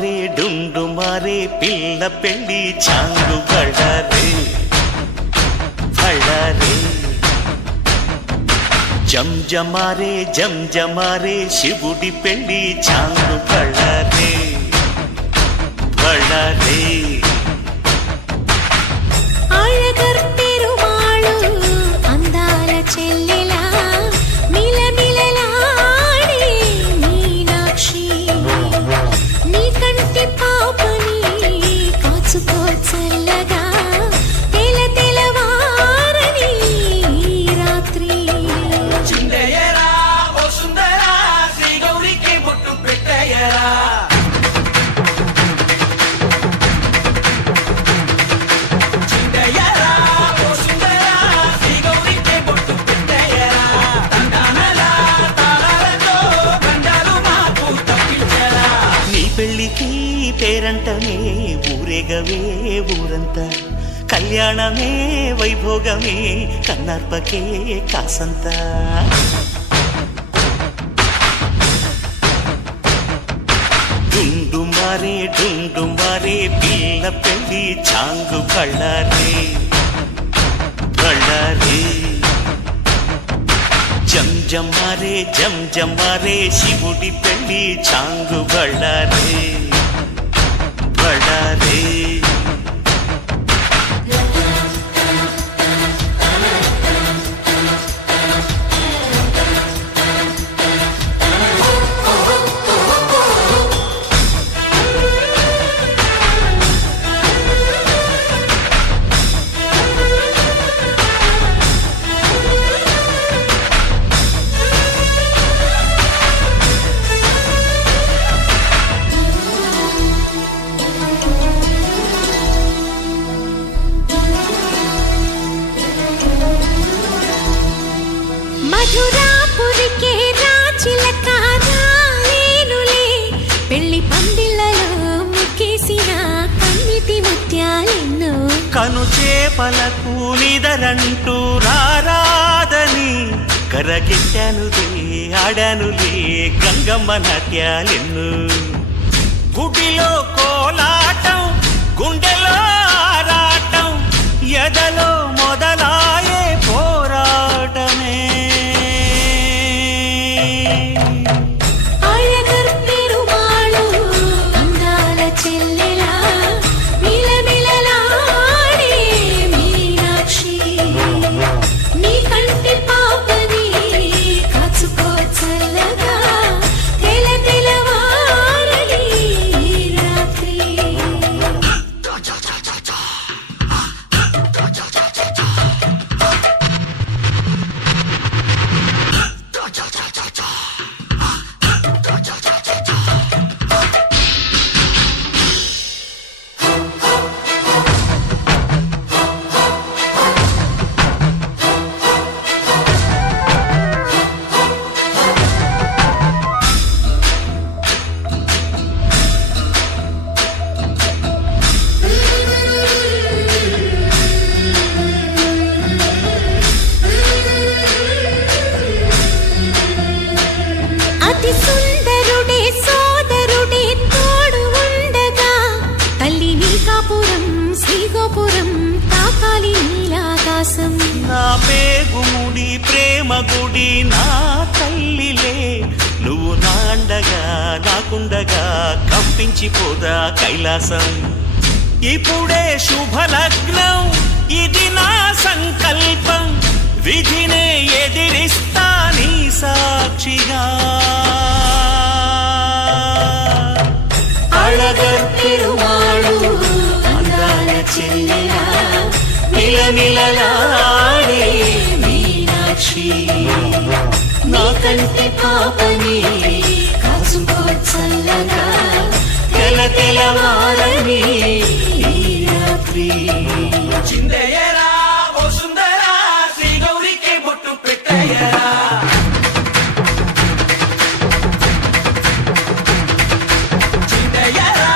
మారే డుండు మారే పిల్ల పెళ్ళి చాంగు బళ్ళారే బళ్ళారే జంజమారే జంజమారే శివుడి పెళ్ళి చాంగు బళ్ళారే బళ్ళారే అళగర్ పెరుమాళు అందాల చెల్లెలా మిలమిలలాడే మీనాక్షి నీ కంటి పాపని కాచుకో చల్లగా తెల తెలవారని రాత్రి చిందయ్యరా ఓ సుందరా శ్రీ గౌరికి బొట్టు పెట్టయ్యరా పెళ్ళికి పేరంటమే ఊరేగవే ఊరంతా కళ్యాణమే వైభోగమే కన్నార్పకే కాసంతా డుండు మారే పిల్ల పెళ్ళి చాంగు బళ్ళారే బళ్ళారే జంజమారే జంజమారే శివుడి పెళ్ళి చాంగు బళ్ళారే బళ్ళారే మధురాపురికే రాచిలక రాలేనులే పెళ్లి పందిళ్ళలో ముక్కేసిన కన్నిటి ముత్యాలెన్నో కను చేపలకు నిదరంటూ రారాదని కరగిట్టానులే ఆడానులే గంగమ్మ నాట్యాలెన్ను గుడిలో కోలాటం గుండెలో ఆరాటం ఎదలో మొదలాయే పోరాటమే అళగర్ పెరుమాళు అందాల చెల్లెలా మిలమిలలాడే మీనాక్షి నీ కంటి పాపని కాచుకో చల్లగా తెల తెలవారని రాత్రి అతి సుందరుడే సోదరుడే తోడు ఉండగా తల్లి నీ కాపురం శ్రీగోపురం తాకాలి నీలాకాశం నా పేగుముడి ప్రేమ గుడి నా తల్లిలే నువ్వు నాండగా నాకుండగా కంపించిపోదా కైలాసం ఇప్పుడే శుభలగ్నం ఇది నా సంకల్పం విధినే ఎదిరిస్తా నీ సాక్షిగా అళగర్ పెరుమాళు అందాల చెల్లెలా మిలమిలలాడే మీనాక్షి నా కంటి పాపని కాచుకో చల్లగా తెల తెలవారని రాత్రి చిందయ్యరా ఓ సుందరా శ్రీ గౌరికి బొట్టు పెట్టయ్యరా చిందయ్యరా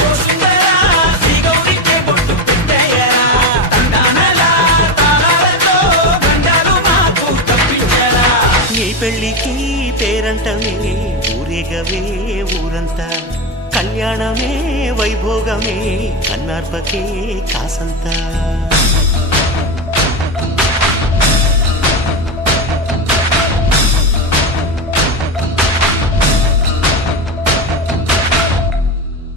ఓ సుందరా శ్రీ గౌరికి బొట్టు పెట్టయ్యరా తండానలా తాళాలతో గండాలు మాకు తప్పించరా నీ పెళ్ళికి పేరంటమే ఊరేగవే ఊరంతా కళ్యాణమే వైభోగమే కన్నార్పకే కాసంత